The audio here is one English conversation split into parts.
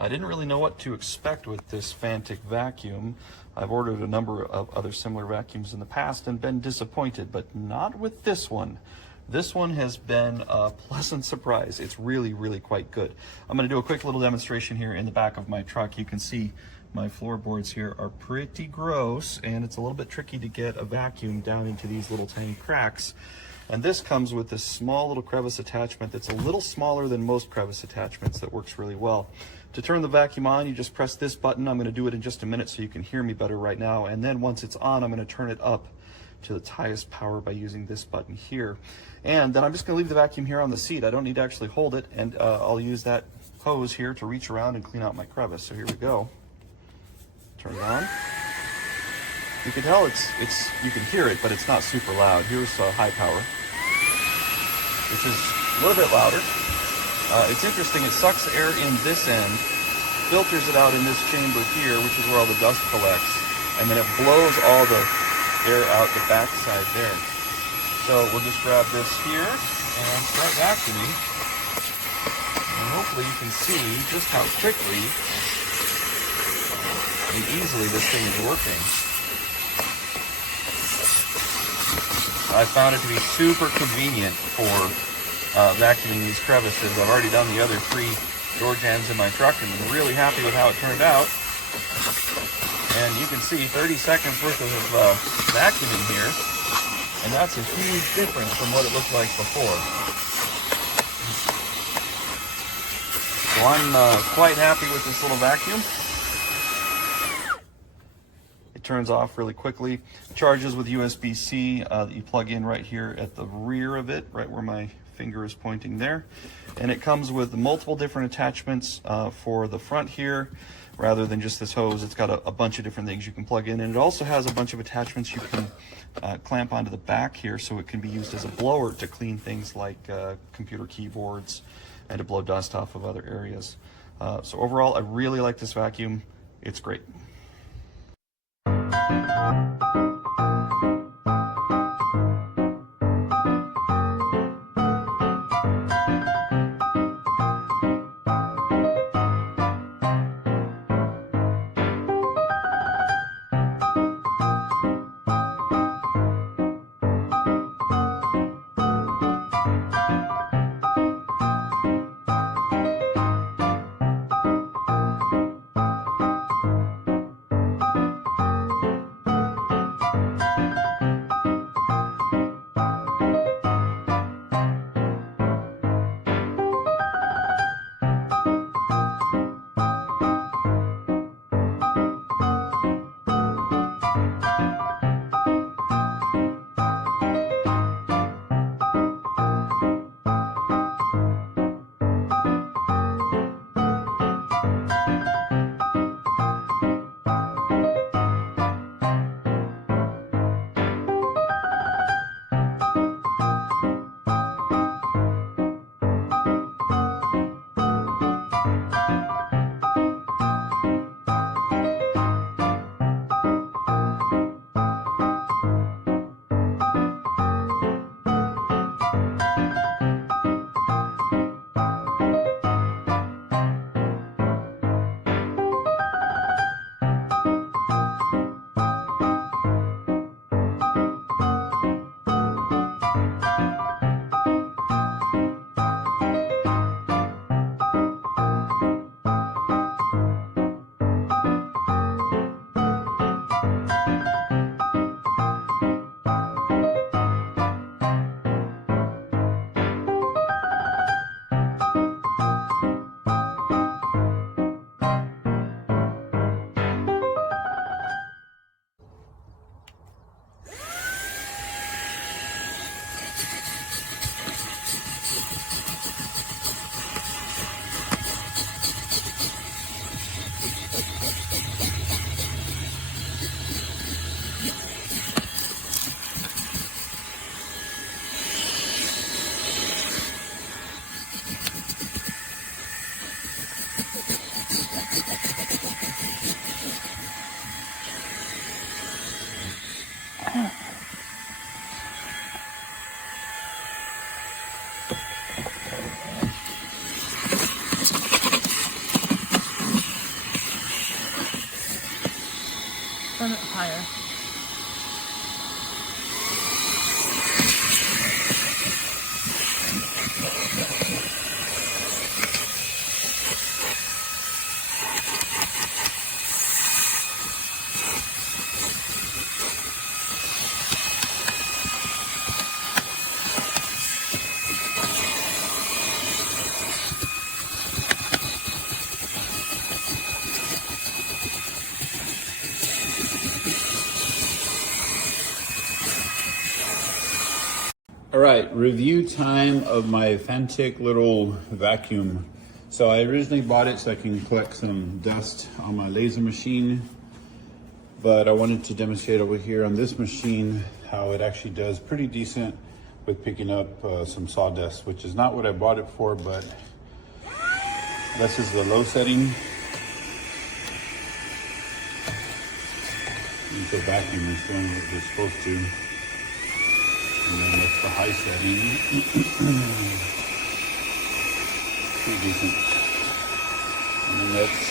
I didn't really know what to expect with this Fanttik vacuum. I've ordered a number of other similar vacuums in the past and been disappointed, but not with this one. This one has been a pleasant surprise. It's really, really quite good. I'm going to do a quick little demonstration here in the back of my truck. You can see my floorboards here are pretty gross, and it's a little bit tricky to get a vacuum down into these little tiny cracks. And this comes with this small little crevice attachment that's a little smaller than most crevice attachments that works really well. To turn the vacuum on, you just press this button. I'm going to do it in just a minute so you can hear me better right now. And then once it's on, I'm going to turn it up to its highest power by using this button here. And then I'm just going to leave the vacuum here on the seat. I don't need to actually hold it, and I'll use that hose here to reach around and clean out my crevice. So here we go. Turn it on. You can tell you can hear it, but it's not super loud. Here's high power. This is a little bit louder. It's interesting, it sucks air in this end, filters it out in this chamber here, which is where all the dust collects, and then it blows all the air out the back side there. So we'll just grab this here and start vacuuming. And hopefully you can see just how quickly and easily this thing is working. I found it to be super convenient for vacuuming these crevices. I've already done the other 3 door jams in my truck and I'm really happy with how it turned out. And you can see 30 seconds worth of vacuuming here, and that's a huge difference from what it looked like before. So I'm quite happy with this little vacuum. It turns off really quickly. It charges with USB-C that you plug in right here at the rear of it, right where my finger is pointing there. And it comes with multiple different attachments for the front here. Rather than just this hose, it's got a bunch of different things you can plug in, and it also has a bunch of attachments you can clamp onto the back here, so it can be used as a blower to clean things like computer keyboards and to blow dust off of other areas. So overall, I really like this vacuum. It's great. Turn it higher. All right, review time of my Fanttik little vacuum. So I originally bought it so I can collect some dust on my laser machine, but I wanted to demonstrate over here on this machine how it actually does pretty decent with picking up some sawdust, which is not what I bought it for, but this is the low setting. You can vacuum is doing what you're supposed to. And then that's the high setting. Pretty decent. And then that's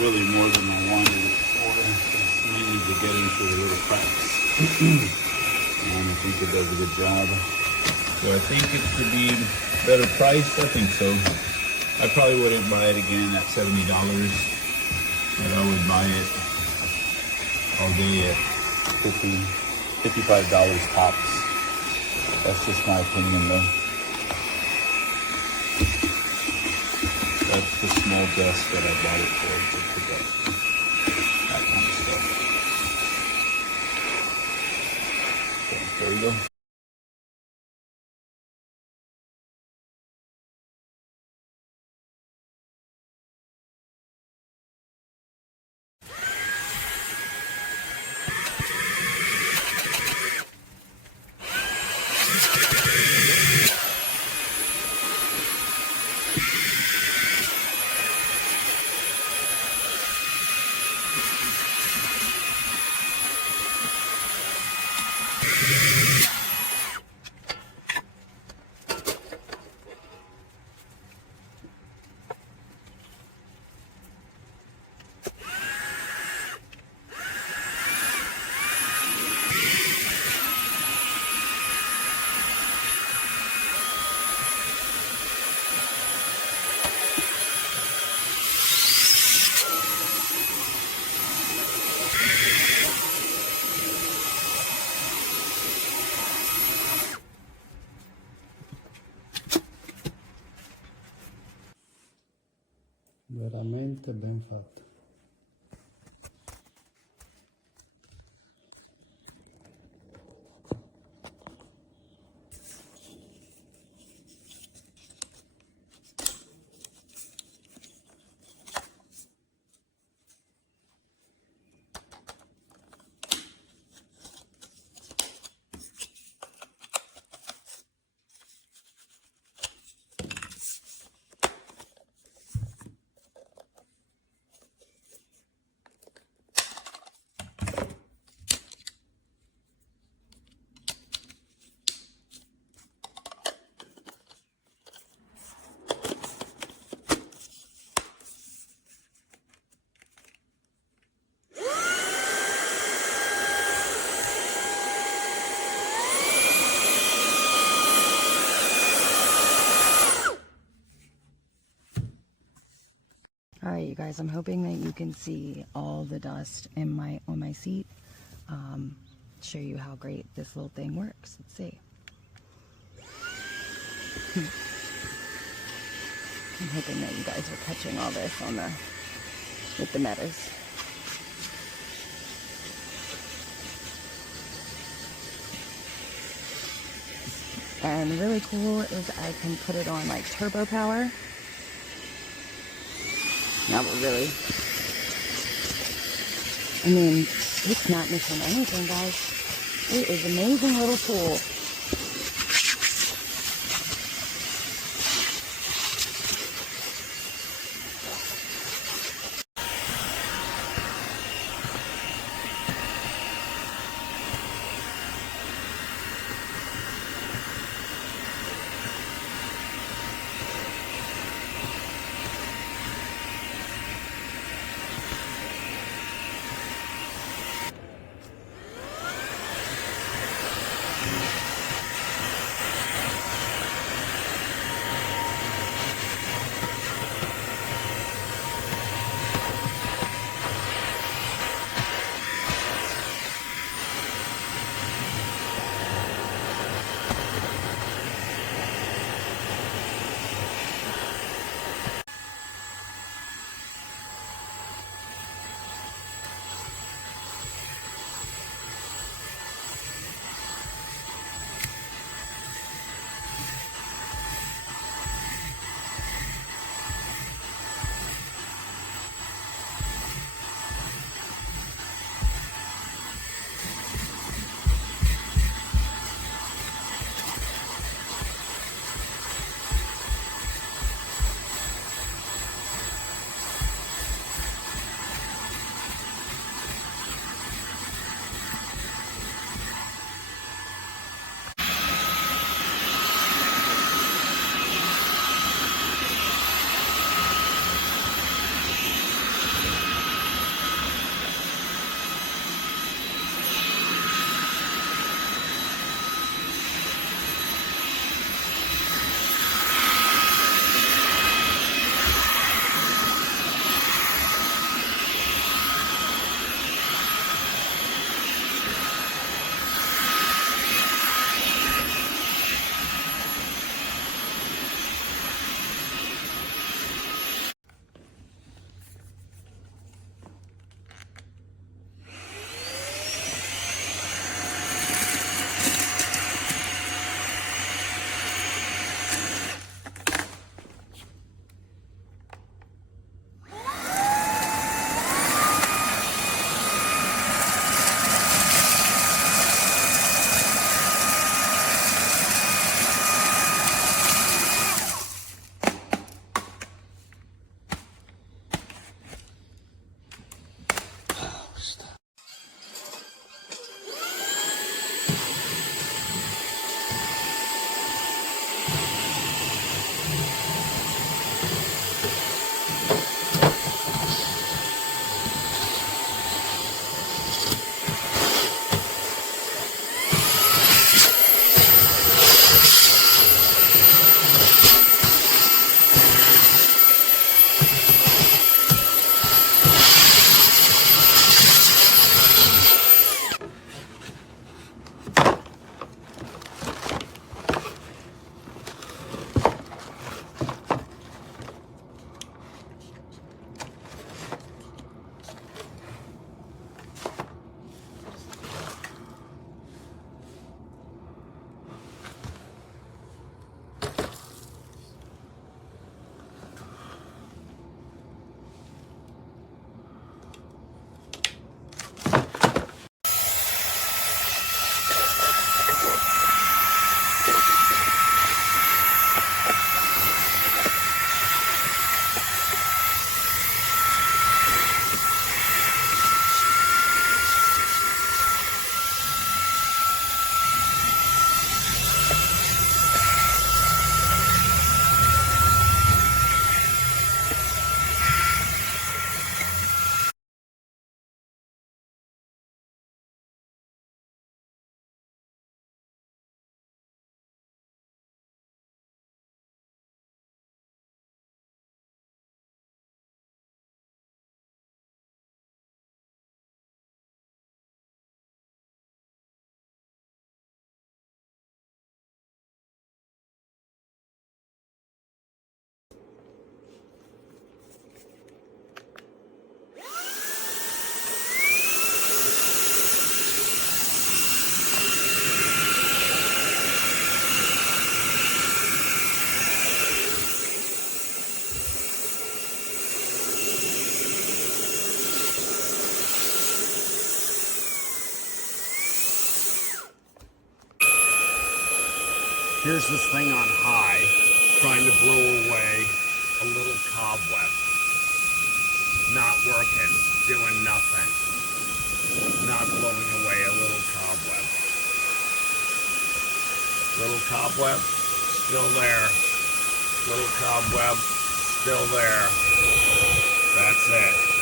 really more than I wanted it for. It's mainly to get into the little cracks. And I think it does a good job. So I think it could be better priced. I think so. I probably wouldn't buy it again at $70, but I would buy it all day at $55 tops. That's just my opinion though. That's the small dust that I bought it for, to pick up that kind of stuff. So, there you go. Veramente ben fatto. All right, you guys, I'm hoping that you can see all the dust in on my seat. Show you how great this little thing works. Let's see. I'm hoping that you guys are catching all this with the metas. And really cool is I can put it on like turbo power. That will really, I mean, it's not missing anything, guys. It is an amazing little tool. Here's this thing on high, trying to blow away a little cobweb. Not working, doing nothing. Not blowing away a little cobweb. Little cobweb, still there. Little cobweb, still there. That's it.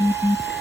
Mm-hmm.